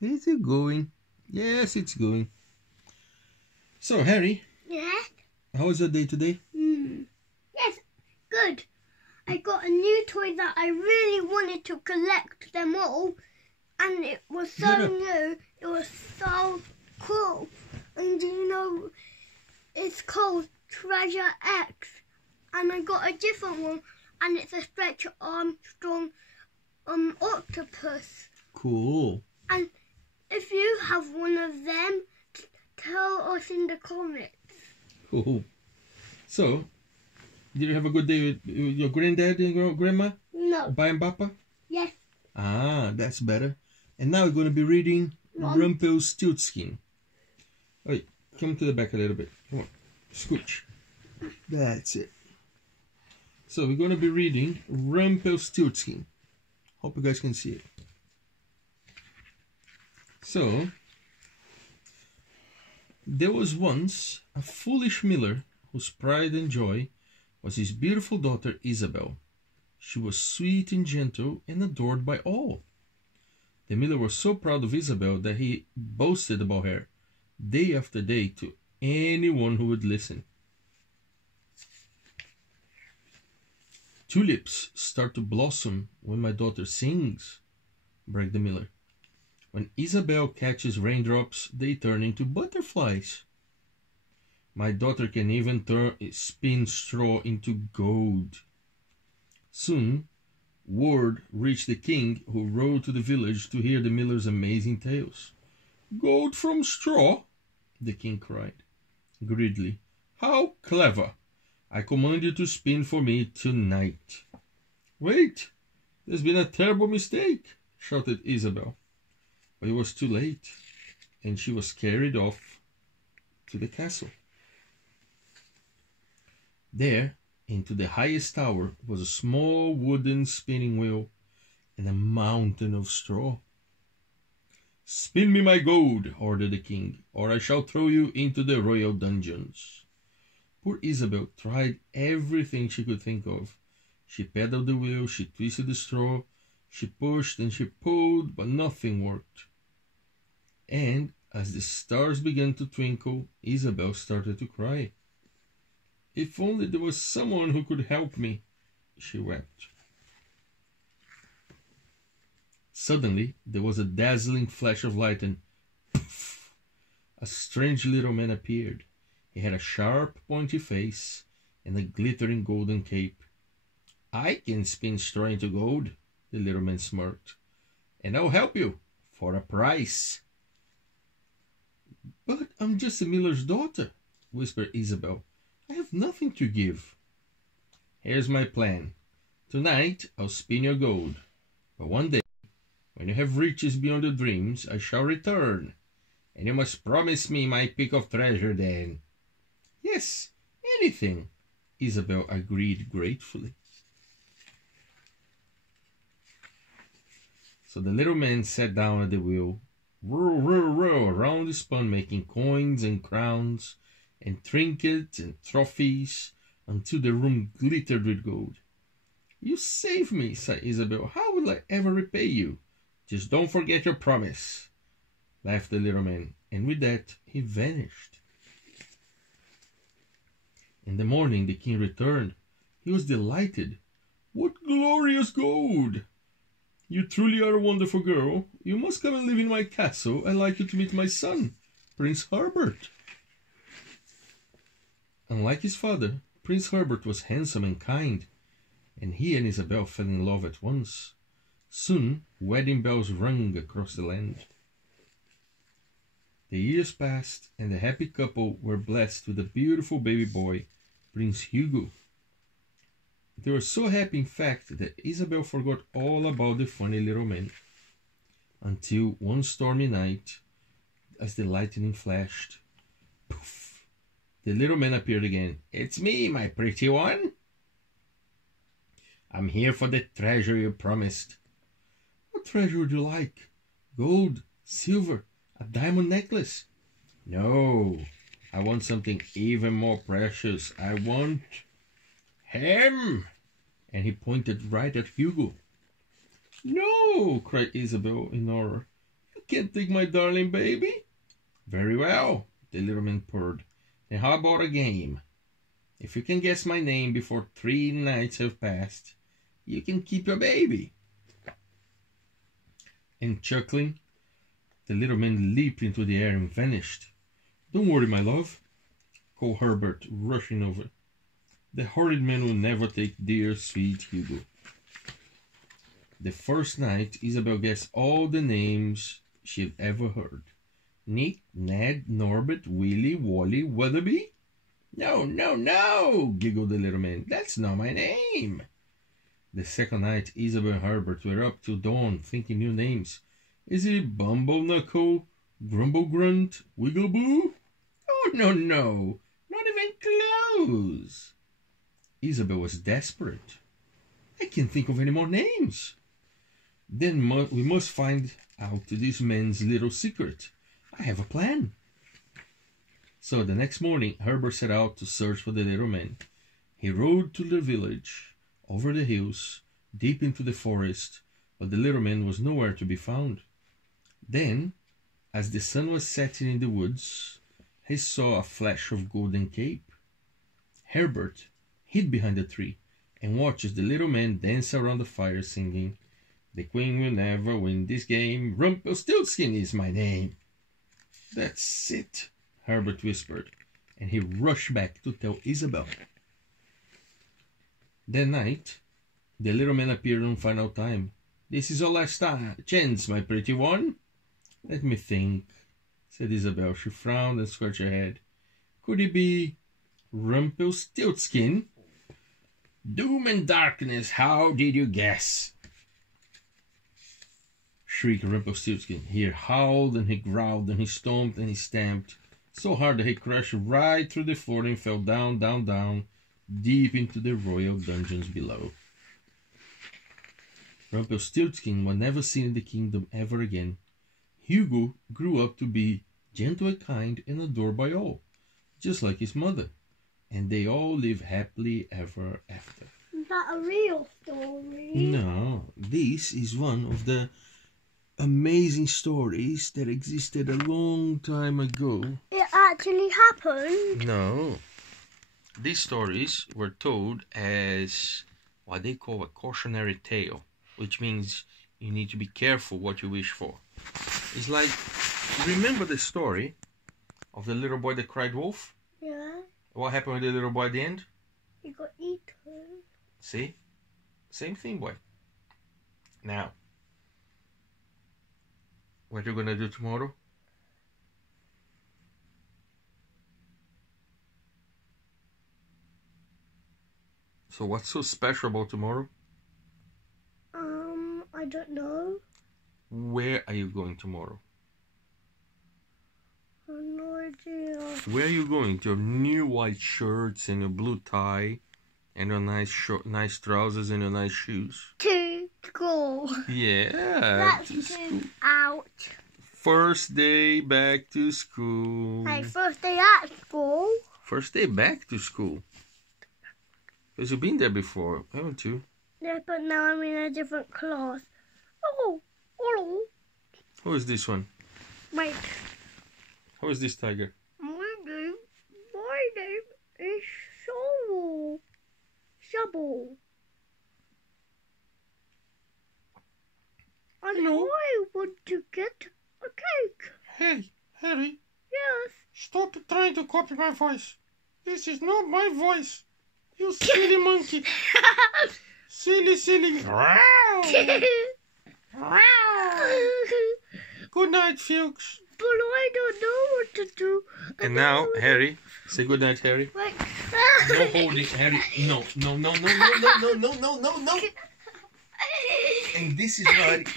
Is it going? Yes, it's going. So, Harry. Yes? How was your day today? Yes, good. I got a new toy that I really wanted to collect them all. And it was so new. It was so cool. And you know, it's called Treasure X. And I got a different one. And it's a Stretch Armstrong octopus. Cool. And if you have one of them, tell us in the comments. Cool. So, did you have a good day with your granddad and your grandma? No. Ba and Papa? Yes. Ah, that's better. And now we're going to be reading Rumpelstitskin. Wait, come to the back a little bit. Come on. Scooch. That's it. So we're going to be reading Rumpelstitskin. Hope you guys can see it. So, there was once a foolish miller whose pride and joy was his beautiful daughter Isabel. She was sweet and gentle and adored by all. The miller was so proud of Isabel that he boasted about her day after day to anyone who would listen. Tulips start to blossom when my daughter sings, bragged the miller. When Isabel catches raindrops, they turn into butterflies. My daughter can even spin straw into gold. Soon, word reached the king, who rode to the village to hear the miller's amazing tales. Gold from straw? The king cried, greedily. How clever! I command you to spin for me tonight. Wait! There's been a terrible mistake, shouted Isabel. But it was too late, and she was carried off to the castle. There, into the highest tower, was a small wooden spinning wheel and a mountain of straw. Spin me my gold, ordered the king, or I shall throw you into the royal dungeons. Poor Isabel tried everything she could think of. She pedaled the wheel, she twisted the straw, she pushed and she pulled, but nothing worked. And as the stars began to twinkle, Isabel started to cry. If only there was someone who could help me, she wept. Suddenly, there was a dazzling flash of light and poof! A strange little man appeared. He had a sharp, pointy face and a glittering golden cape. I can spin straw into gold, the little man smirked, and I'll help you for a price. But I'm just a miller's daughter, whispered Isabel. I have nothing to give. Here's my plan. Tonight I'll spin your gold, but one day, when you have riches beyond your dreams, I shall return, and you must promise me my pick of treasure then. Yes, anything, Isabel agreed gratefully. So the little man sat down at the wheel, whirl, whirl, whirl, around the spun, making coins and crowns and trinkets and trophies until the room glittered with gold. You saved me, sighed Isabel. How will I ever repay you? Just don't forget your promise, laughed the little man, and with that he vanished. In the morning the king returned. He was delighted. What glorious gold! You truly are a wonderful girl. You must come and live in my castle. I'd like you to meet my son, Prince Herbert. Unlike his father, Prince Herbert was handsome and kind, and he and Isabel fell in love at once. Soon, wedding bells rang across the land. The years passed, and the happy couple were blessed with a beautiful baby boy, Prince Hugo. They were so happy, in fact, that Isabel forgot all about the funny little man. Until one stormy night, as the lightning flashed, poof, the little man appeared again. It's me, my pretty one. I'm here for the treasure you promised. What treasure would you like? Gold, silver, a diamond necklace? No, I want something even more precious. I want him. And he pointed right at Hugo. No, cried Isabel in horror. You can't take my darling baby. Very well, the little man purred. Then how about a game? If you can guess my name before 3 nights have passed, you can keep your baby. And chuckling, the little man leaped into the air and vanished. Don't worry, my love, called Herbert, rushing over. The horrid man will never take dear, sweet Hugo. The first night, Isabel guessed all the names she'd ever heard. Nick, Ned, Norbert, Willie, Wally, Weatherby? No, no, no, giggled the little man. That's not my name. The second night, Isabel and Herbert were up till dawn thinking new names. Is it Bumble Knuckle, Grumble Grunt, Wiggle Boo? Oh, no, no, not even close. Isabel was desperate. I can't think of any more names. Then we must find out this man's little secret. I have a plan. So the next morning, Herbert set out to search for the little man. He rode to the village, over the hills, deep into the forest, but the little man was nowhere to be found. Then, as the sun was setting in the woods, he saw a flash of golden cape. Herbert hid behind a tree and watched as the little man danced around the fire singing, "The queen will never win this game, Rumpelstitskin is my name." That's it, Herbert whispered, and he rushed back to tell Isabel. That night, the little man appeared on final time. "This is our last chance, my pretty one." "Let me think," said Isabel. She frowned and scratched her head. "Could it be Rumpelstitskin?" "Doom and darkness, how did you guess?" shrieked Rumpelstitskin. He howled and he growled and he stomped and he stamped so hard that he crashed right through the floor and fell down, down, down, deep into the royal dungeons below. Rumpelstitskin was never seen in the kingdom ever again. Hugo grew up to be gentle and kind and adored by all, just like his mother, and they all lived happily ever after. Is that a real story? No, this is one of the amazing stories that existed a long time ago. It actually happened? No. These stories were told as what they call a cautionary tale, which means you need to be careful what you wish for. It's like, remember the story of the little boy that cried wolf? Yeah. What happened with the little boy at the end? He got eaten. See? Same thing, boy. Now, what are you going to do tomorrow? So what's so special about tomorrow? I don't know. Where are you going tomorrow? I have no idea. Where are you going? To your new white shirts and your blue tie and your nice trousers and your nice shoes. To school. Yeah. Let's move out. First day back to school. Hey, first day at school. First day back to school. Because you've been there before, haven't you? Yeah, but now I'm in a different class. Oh, hello. Who is this one? Wait. Who is this tiger? My name is Shovel. And I want to get a cake. Hey, Harry. Yes. Stop trying to copy my voice. This is not my voice. You silly monkey. Silly. Good night, Fuchs. But I don't know what to do. And now, Harry, say good night, Harry. Wait. No holding, Harry. No. And this is what